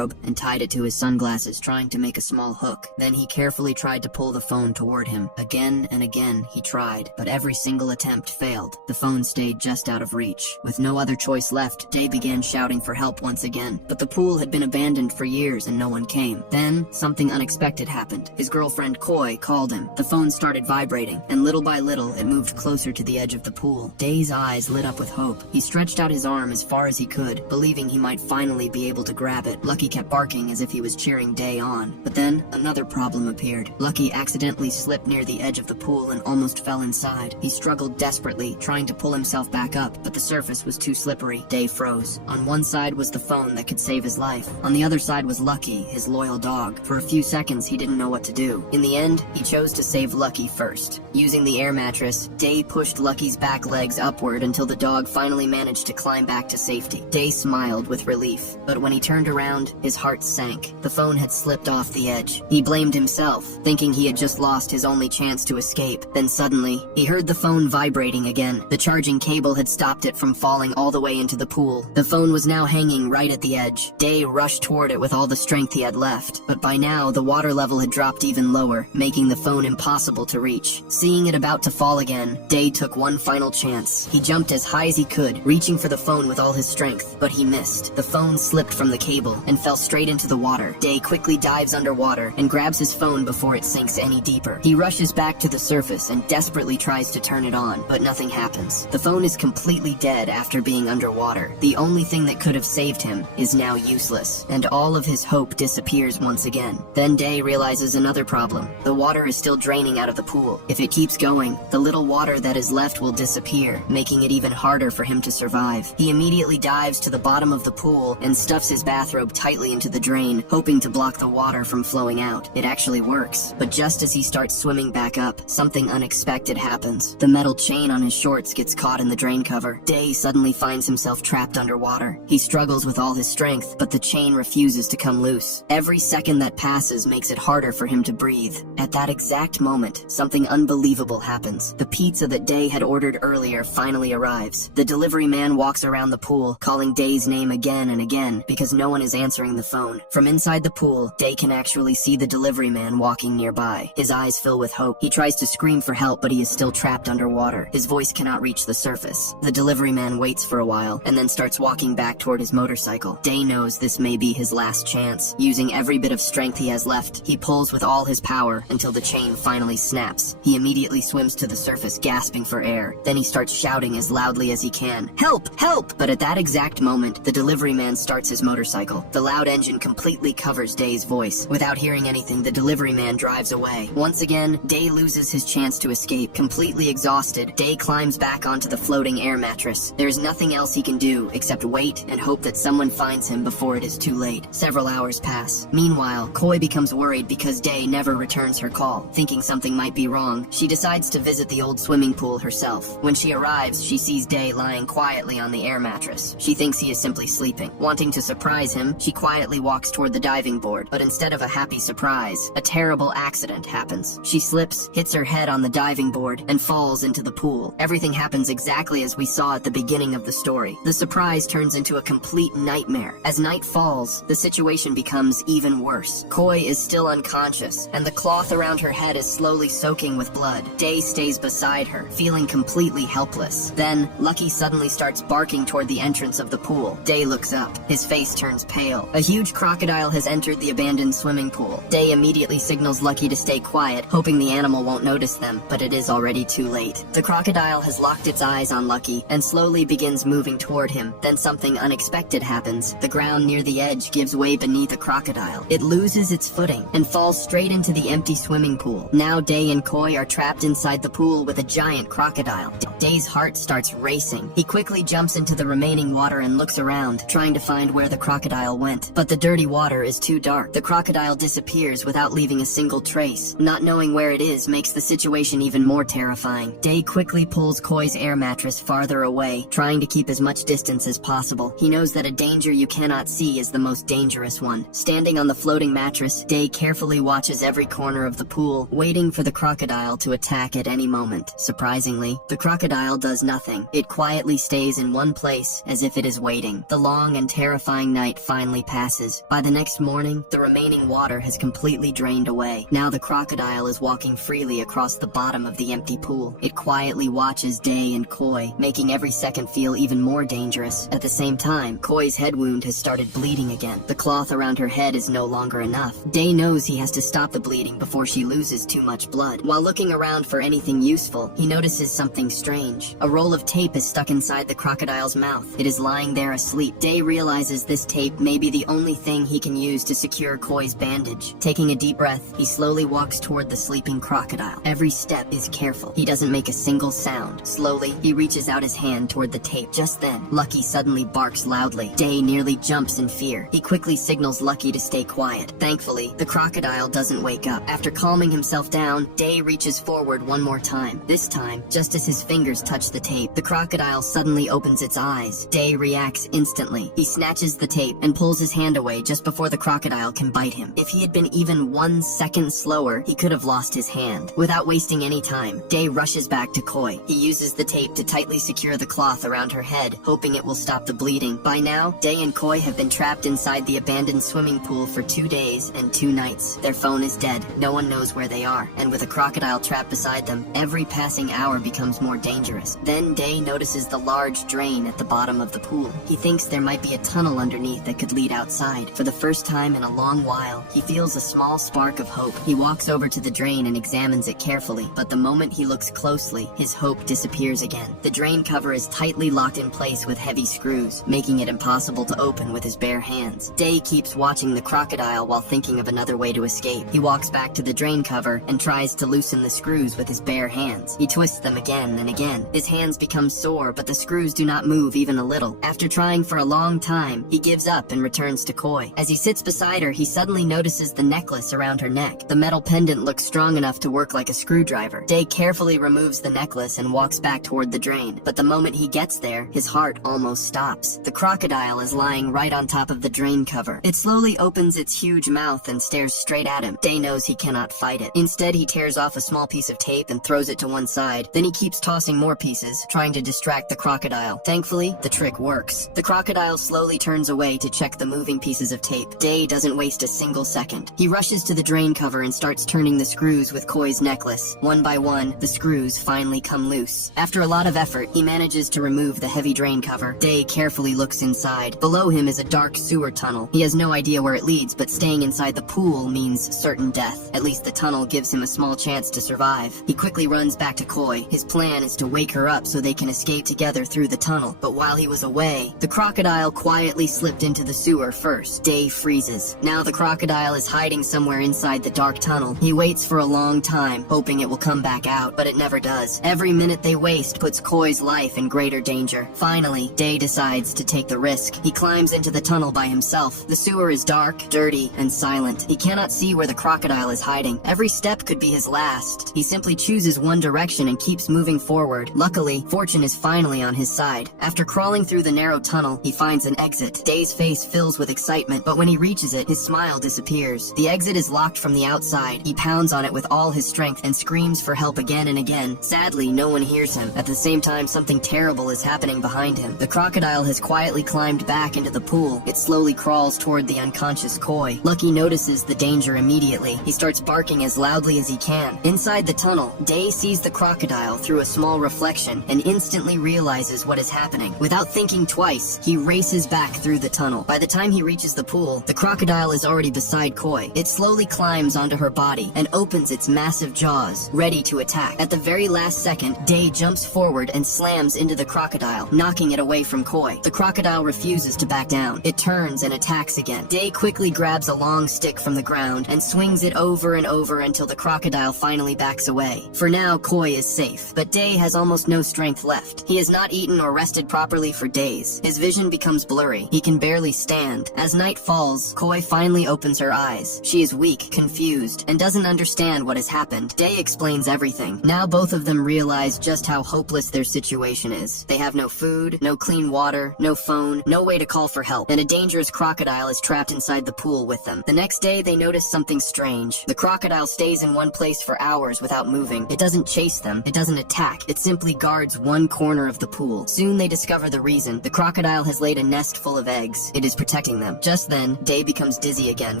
bathrobe and tied it to his sunglasses, trying to make a small hook. Then he carefully tried to pull the phone toward him. Again and again he tried, but every single attempt failed. The phone stayed just out of reach. With no other choice left, Day began shouting for help once again, but the pool had been abandoned for years and no one came. Then, something unexpected happened. His girlfriend Koi called him. The phone started vibrating, and little by little, it moved closer to the edge of the pool. Day's eyes lit up with hope. He stretched out his arm as far as he could, believing he might finally be able to grab it. Lucky kept barking as if he was cheering Day on. But then, another problem appeared. Lucky accidentally slipped near the edge of the pool and almost fell inside. He struggled desperately, trying to pull himself back up, but the surface was too slippery. Day froze. On one side was the phone that could save his life. On the other side was Lucky, his loyal dog. For a few seconds, he didn't know what to do. In the end, he chose to save Lucky first. Using the air mattress, Day pushed Lucky's back legs upward until the dog finally managed to climb back to safety. Day smiled with relief, but when he turned around, his heart sank. The phone had slipped off the edge. He blamed himself, thinking he had just lost his only chance to escape. Then suddenly, he heard the phone vibrating again. The charging cable had stopped it from falling all the way into the pool. The phone was now hanging right at the edge. Day rushed toward it with all the strength he had left, but by now, the water level had dropped even lower, making the phone impossible to reach. Seeing it about to fall again, Day took one final chance. He jumped as high as he could, reaching for the phone with all his strength, but he missed. The phone slipped from the cable and fell straight into the water. Day quickly dives underwater and grabs his phone before it sinks any deeper. He rushes back to the surface and desperately tries to turn it on, but nothing happens. The phone is completely dead after being underwater. The only thing that could have saved him is now useless, and all of his hope disappears once again. Then Day realizes another problem. The water is still draining out of the pool. If it keeps going, the little water that is left will disappear, making it even harder for him to survive. He immediately dives to the bottom of the pool and stuffs his bathrobe tightly into the drain, hoping to block the water from flowing out. It actually works, but just as he starts swimming back up, something unexpected happens. The metal chain on his shorts gets caught in the drain cover. Day suddenly finds himself trapped underwater. He struggles with all his strength, but the chain refuses to come loose. Every second that passes makes it harder for him to breathe. At that exact moment, something unbelievable happens. The pizza that Day had ordered earlier finally arrives. The delivery man walks around the pool, calling Day's name again and again, because no one is answering the phone. From inside the pool, Day can actually see the delivery man walking nearby. His eyes fill with hope. He tries to scream for help, but he is still trapped underwater. His voice cannot reach the surface. The delivery man waits for a while, and then starts walking back toward his motorcycle. Day knows this may be his last chance. Using every bit of strength he has left, he pulls with all his power until the chain finally snaps. He immediately swims to the surface, gasping for air. Then he starts shouting as loudly as he can, "Help! Help!" But at that exact moment, the delivery man starts his motorcycle. The loud engine completely covers Day's voice. Without hearing anything, the delivery man drives away. Once again, Day loses his chance to escape. Completely exhausted, Day climbs back onto the floating air mattress. There's nothing else he can do except wait and hope that someone finds him before it is too late. Several hours pass. Meanwhile, Koi becomes worried because Day never returns her call. Thinking something might be wrong, she decides to visit the old swimming pool herself. When she arrives, she sees Day lying quietly on the air mattress. She thinks he is simply sleeping. Wanting to surprise him, she quietly walks toward the diving board, but instead of a happy surprise, a terrible accident happens. She slips, hits her head on the diving board, and falls into the pool. Everything happens exactly as we saw at the beginning of the story. The surprise turns into a complete nightmare. As night falls, the situation becomes even worse. Koi is still unconscious, and the cloth around her head is slowly soaking with blood. Day stays beside her, feeling completely helpless. Then, Lucky suddenly starts barking toward the entrance of the pool. Day looks up. His face turns pale. A huge crocodile has entered the abandoned swimming pool. Day immediately signals Lucky to stay quiet, hoping the animal won't notice them, but it is already too late. The crocodile has locked its eyes on Lucky and slowly begins moving toward him. Then something unexpected happens. The ground near the edge gives way beneath the crocodile. It loses its footing and falls straight into the empty swimming pool. Now Day and Koi are trapped inside the pool with a giant crocodile. Day's heart starts racing. He quickly jumps into the remaining water and looks around, trying to find where the crocodile went. But the dirty water is too dark. The crocodile disappears without leaving a single trace. Not knowing where it is makes the situation even more terrifying. Day quickly pulls Koi's air mattress farther away, trying to keep as much distance as possible. He knows that a danger you cannot see is the most dangerous one. Standing on the floating mattress, Day carefully watches every corner of the pool, waiting for the crocodile to attack at any moment. Surprisingly, the crocodile does nothing. It quietly stays in one place, as if it is waiting. The long and terrifying night finally passes. By the next morning, the remaining water has completely drained away. Now the crocodile is walking freely across the bottom of the empty pool. It quietly watches Day and Koi, making every second feel even more dangerous. At the same time, Koi's head wound has started bleeding again. The cloth around her head is no longer enough. Day knows he has to stop the bleeding before she loses too much blood. While looking around for anything useful, he notices something strange. A roll of tape is stuck inside the crocodile's mouth. It is lying there asleep. Day realizes this tape may be the only thing he can use to secure Koi's bandage. Taking a deep breath, he slowly walks toward the sleeping crocodile. Every step is careful. He doesn't make a single sound. Slowly, he reaches out his hand toward the tape. Just then, Lucky suddenly barks loudly. Day nearly jumps in fear. He quickly signals Lucky to stay quiet. Thankfully, the crocodile doesn't wake up. After calming himself down, Day reaches forward one more time. This time, just as his fingers touch the tape, the crocodile suddenly opens its eyes. Day reacts instantly. He snatches the tape and pulls his hand away just before the crocodile can bite him. If he had been even 1 second slower, he could have lost his hand. Without wasting any time, Day rushes back to Koi. He uses the tape to tightly secure the cloth around her head, hoping it will stop the bleeding. By now, Day and Koi have been trapped inside the abandoned swimming pool for 2 days and 2 nights. Their phone is dead. No one knows where they are, and with a crocodile trapped beside them, every passing hour becomes more dangerous. Then Day notices the large drain at the bottom of the pool. He thinks there might be a tunnel underneath that could lead outside. For the first time in a long while, he feels a small spark of hope. He walks over to the drain and examines it carefully, but the moment he looks closely, his hope disappears again. The drain cover is tightly locked in place with heavy screws, making it impossible to open with his bare hands. Day keeps watching the crocodile while thinking of another way to escape. He walks back to the drain cover and tries to loosen the screws with his bare hands. He twists them again and again. His hands become sore, but the screws do not move even a little. After trying for a long time, he gives up and returns to Koi. As he sits beside her, he suddenly notices the necklace around her neck. The metal pendant looks strong enough to work like a screwdriver. Day carefully removes the necklace and walks back toward the drain. But the moment he gets there, his heart almost stops. The crocodile is lying right on top of the drain cover. It slowly opens its huge mouth and stares straight at him. Day knows he cannot fight it. Instead, he tears off a small piece of tape and throws it to one side. Then he keeps tossing more pieces, trying to distract the crocodile. Thankfully, the trick works. The crocodile slowly turns away to check the moving pieces of tape. Day doesn't waste a single second. He rushes to the drain cover and starts turning the screws with Koi's necklace. One by one, the screws finally come loose. After a lot of effort, he manages to remove the heavy drain cover. Day carefully looks inside. Below him is a dark sewer tunnel. He has no idea where it leads, but staying inside the pool means certain death. At least the tunnel gives him a small chance to survive. He quickly runs back to Koi. His plan is to wake her up so they can escape together through the tunnel. But while he was away, the crocodile quietly slipped into the sewer first. Day freezes. Now the crocodile is hiding somewhere inside the dark tunnel. He waits for a long time, hoping it will come back out, but it never does. Every minute they waste puts Koi's life in greater danger. Finally, Day decides to take the risk. He climbs into the tunnel by himself. The sewer is dark, dirty, and silent. He cannot see where the crocodile is hiding. Every step could be his last. He simply chooses one direction and keeps moving forward. Luckily, fortune is finally on his side. After crawling through the narrow tunnel, he finds an exit. Day's face fills with excitement, but when he reaches it, his smile disappears. The exit is locked from the outside. He pounds on it with all his strength and screams for help again and again. Sadly, no one hears him. At the same time, something terrible is happening behind him. The crocodile has quietly climbed back into the pool. It slowly crawls toward the unconscious Koi. Lucky notices the danger immediately. He starts barking as loudly as he can. Inside the tunnel, Day sees the crocodile through a small reflection and instantly realizes what is happening. Without thinking twice, he races back through the tunnel. By the time he reaches the pool, the crocodile is already beside Koi. It slowly climbs onto her body and opens its massive jaws, ready to attack. At the very last second, Day jumps forward and slams into the crocodile, knocking it away from Koi. The crocodile refuses to back down. It turns and attacks again. Day quickly grabs a long stick from the ground and swings it over and over until the crocodile finally backs away. For now, Koi is safe, but Day has almost no strength left. He has not eaten or rested properly for days. His vision becomes blurry. He can barely stand. As night falls, Koi finally opens her eyes. She is weak, confused, and doesn't understand what has happened. Day explains everything. Now both of them realize just how hopeless their situation is. They have no food, no clean water, no phone, no way to call for help, and a dangerous crocodile is trapped inside the pool with them. The next day, they notice something strange. The crocodile stays in one place for hours without moving. It doesn't chase them. It doesn't attack. It simply guards one corner of the pool. Soon they discover the reason. The crocodile has laid a nest full of eggs. It is protected protecting them. Just then, Day becomes dizzy again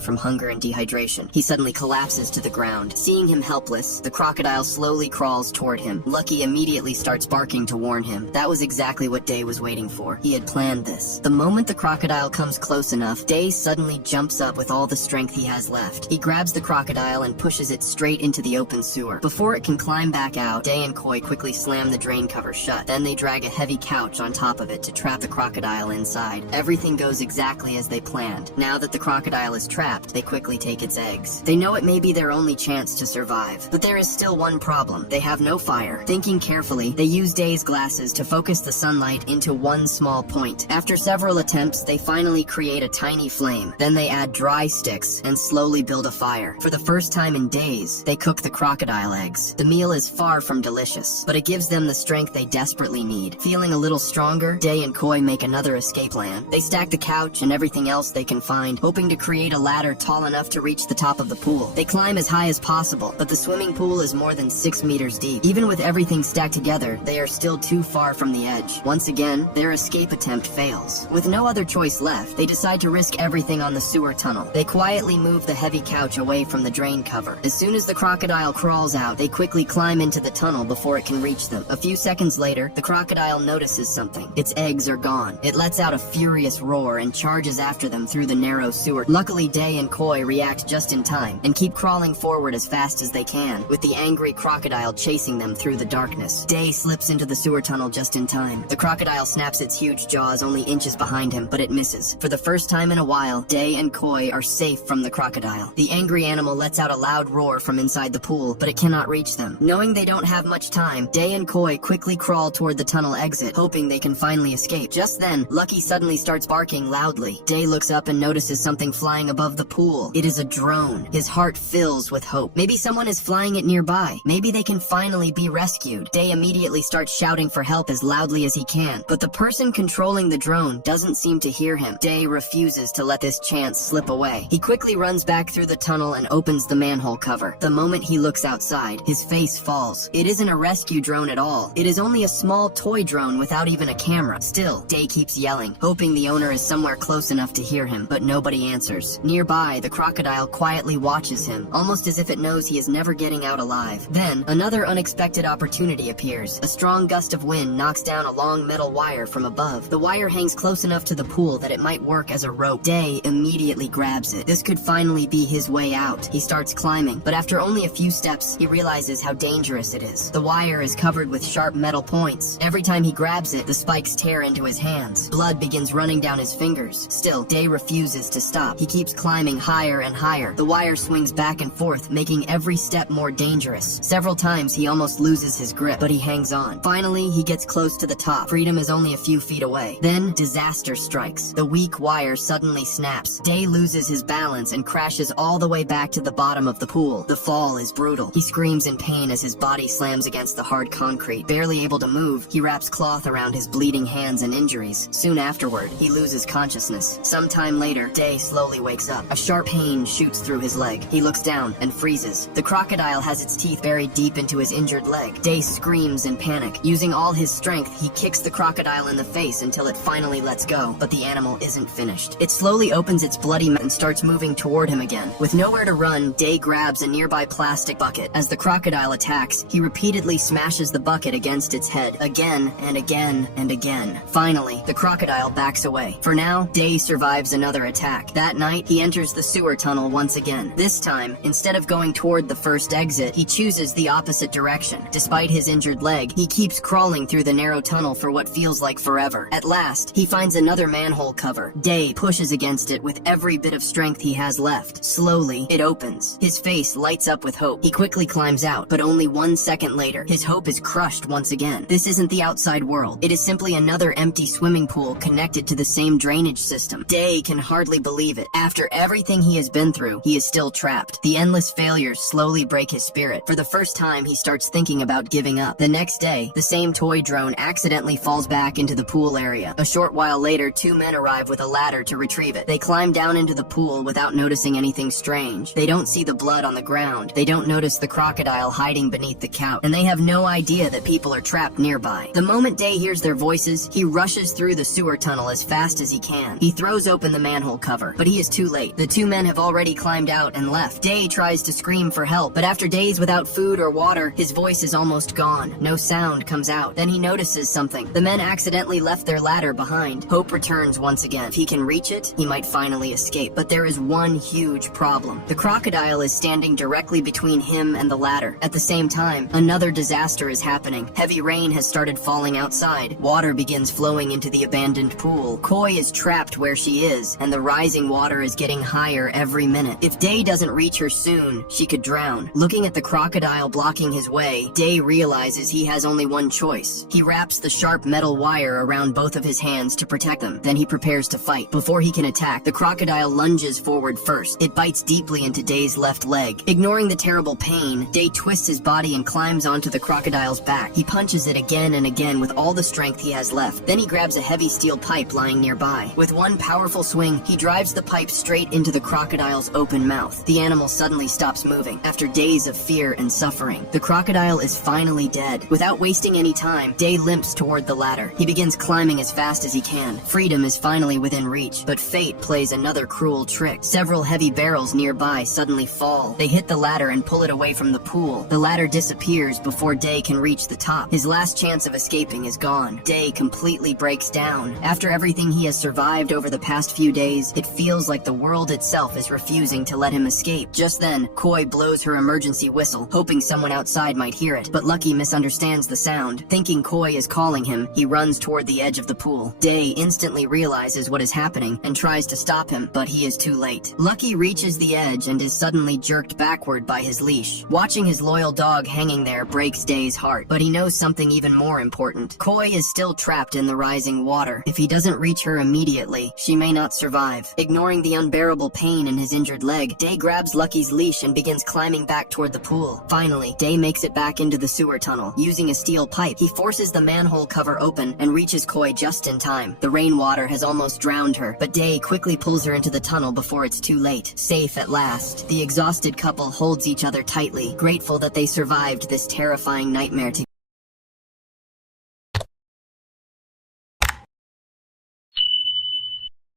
from hunger and dehydration. He suddenly collapses to the ground. Seeing him helpless, the crocodile slowly crawls toward him. Lucky immediately starts barking to warn him. That was exactly what Day was waiting for. He had planned this. The moment the crocodile comes close enough, Day suddenly jumps up with all the strength he has left. He grabs the crocodile and pushes it straight into the open sewer. Before it can climb back out, Day and Koi quickly slam the drain cover shut. Then they drag a heavy couch on top of it to trap the crocodile inside. Everything goes exactly as they planned. Now that the crocodile is trapped, they quickly take its eggs. They know it may be their only chance to survive, but there is still one problem. They have no fire. Thinking carefully, they use Day's glasses to focus the sunlight into one small point. After several attempts, they finally create a tiny flame. Then they add dry sticks and slowly build a fire. For the first time in days, they cook the crocodile eggs. The meal is far from delicious, but it gives them the strength they desperately need. Feeling a little stronger, Day and Koi make another escape plan. They stack the couch and everything else they can find, hoping to create a ladder tall enough to reach the top of the pool. They climb as high as possible, but the swimming pool is more than 6 meters deep. Even with everything stacked together, they are still too far from the edge. Once again, their escape attempt fails. With no other choice left, they decide to risk everything on the sewer tunnel. They quietly move the heavy couch away from the drain cover. As soon as the crocodile crawls out, they quickly climb into the tunnel before it can reach them. A few seconds later, the crocodile notices something. Its eggs are gone. It lets out a furious roar and charges after them through the narrow sewer. Luckily, Day and Koi react just in time and keep crawling forward as fast as they can, with the angry crocodile chasing them through the darkness. Day slips into the sewer tunnel just in time. The crocodile snaps its huge jaws only inches behind him, but it misses. For the first time in a while, Day and Koi are safe from the crocodile. The angry animal lets out a loud roar from inside the pool, but it cannot reach them. Knowing they don't have much time, Day and Koi quickly crawl toward the tunnel exit, hoping they can finally escape. Just then, Lucky suddenly starts barking loudly. Day looks up and notices something flying above the pool. It is a drone. His heart fills with hope. Maybe someone is flying it nearby. Maybe they can finally be rescued. Day immediately starts shouting for help as loudly as he can, but the person controlling the drone doesn't seem to hear him. Day refuses to let this chance slip away. He quickly runs back through the tunnel and opens the manhole cover. The moment he looks outside, his face falls. It isn't a rescue drone at all. It is only a small toy drone without even a camera. Still, Day keeps yelling, hoping the owner is somewhere close enough to hear him, but nobody answers. Nearby, the crocodile quietly watches him, almost as if it knows he is never getting out alive. Then, another unexpected opportunity appears. A strong gust of wind knocks down a long metal wire from above. The wire hangs close enough to the pool that it might work as a rope. Day immediately grabs it. This could finally be his way out. He starts climbing, but after only a few steps, he realizes how dangerous it is. The wire is covered with sharp metal points. Every time he grabs it, the spikes tear into his hands. Blood begins running down his fingers. Still, Day refuses to stop. He keeps climbing higher and higher. The wire swings back and forth, making every step more dangerous. Several times he almost loses his grip, but he hangs on. Finally, he gets close to the top. Freedom is only a few feet away. Then, disaster strikes. The weak wire suddenly snaps. Day loses his balance and crashes all the way back to the bottom of the pool. The fall is brutal. He screams in pain as his body slams against the hard concrete. Barely able to move, he wraps cloth around his bleeding hands and injuries. Soon afterward, he loses consciousness. Sometime later, Day slowly wakes up. A sharp pain shoots through his leg. He looks down and freezes. The crocodile has its teeth buried deep into his injured leg. Day screams in panic. Using all his strength, he kicks the crocodile in the face until it finally lets go, but the animal isn't finished. It slowly opens its bloody mouth and starts moving toward him again. With nowhere to run, Day grabs a nearby plastic bucket. As the crocodile attacks, he repeatedly smashes the bucket against its head, again and again and again. Finally, the crocodile backs away. For now, Day survives another attack. That night, he enters the sewer tunnel once again. This time, instead of going toward the first exit, he chooses the opposite direction. Despite his injured leg, he keeps crawling through the narrow tunnel for what feels like forever. At last, he finds another manhole cover. Day pushes against it with every bit of strength he has left. Slowly, it opens. His face lights up with hope. He quickly climbs out, but only 1 second later, his hope is crushed once again. This isn't the outside world. It is simply another empty swimming pool connected to the same drainage system. Day can hardly believe it. After everything he has been through, he is still trapped. The endless failures slowly break his spirit. For the first time, he starts thinking about giving up. The next day, the same toy drone accidentally falls back into the pool area. A short while later, 2 men arrive with a ladder to retrieve it. They climb down into the pool without noticing anything strange. They don't see the blood on the ground. They don't notice the crocodile hiding beneath the couch. And they have no idea that people are trapped nearby. The moment Day hears their voices, he rushes through the sewer tunnel as fast as he can. He He throws open the manhole cover, but he is too late. The two men have already climbed out and left. Day tries to scream for help, but after days without food or water, his voice is almost gone. No sound comes out. Then he notices something. The men accidentally left their ladder behind. Hope returns once again. If he can reach it, he might finally escape. But there is one huge problem. The crocodile is standing directly between him and the ladder. At the same time, another disaster is happening. Heavy rain has started falling outside. Water begins flowing into the abandoned pool. Koi is trapped where she is, and the rising water is getting higher every minute. If Day doesn't reach her soon, she could drown. Looking at the crocodile blocking his way, Day realizes he has only one choice. He wraps the sharp metal wire around both of his hands to protect them. Then he prepares to fight. Before he can attack, the crocodile lunges forward first. It bites deeply into Day's left leg. Ignoring the terrible pain, Day twists his body and climbs onto the crocodile's back. He punches it again and again with all the strength he has left. Then he grabs a heavy steel pipe lying nearby. With one powerful swing, he drives the pipe straight into the crocodile's open mouth. The animal suddenly stops moving. After days of fear and suffering, the crocodile is finally dead. Without wasting any time, Day limps toward the ladder. He begins climbing as fast as he can. Freedom is finally within reach, but fate plays another cruel trick. Several heavy barrels nearby suddenly fall. They hit the ladder and pull it away from the pool. The ladder disappears before Day can reach the top. His last chance of escaping is gone. Day completely breaks down. After everything he has survived over the past few days, it feels like the world itself is refusing to let him escape. Just then, Koi blows her emergency whistle, hoping someone outside might hear it, but Lucky misunderstands the sound. Thinking Koi is calling him, he runs toward the edge of the pool. Day instantly realizes what is happening and tries to stop him, but he is too late. Lucky reaches the edge and is suddenly jerked backward by his leash. Watching his loyal dog hanging there breaks Day's heart, but he knows something even more important. Koi is still trapped in the rising water. If he doesn't reach her immediately, she may not survive. Ignoring the unbearable pain in his injured leg, Day grabs Lucky's leash and begins climbing back toward the pool. Finally, Day makes it back into the sewer tunnel. Using a steel pipe, he forces the manhole cover open and reaches Koi just in time. The rainwater has almost drowned her, but Day quickly pulls her into the tunnel before it's too late. Safe at last, the exhausted couple holds each other tightly, grateful that they survived this terrifying nightmare together.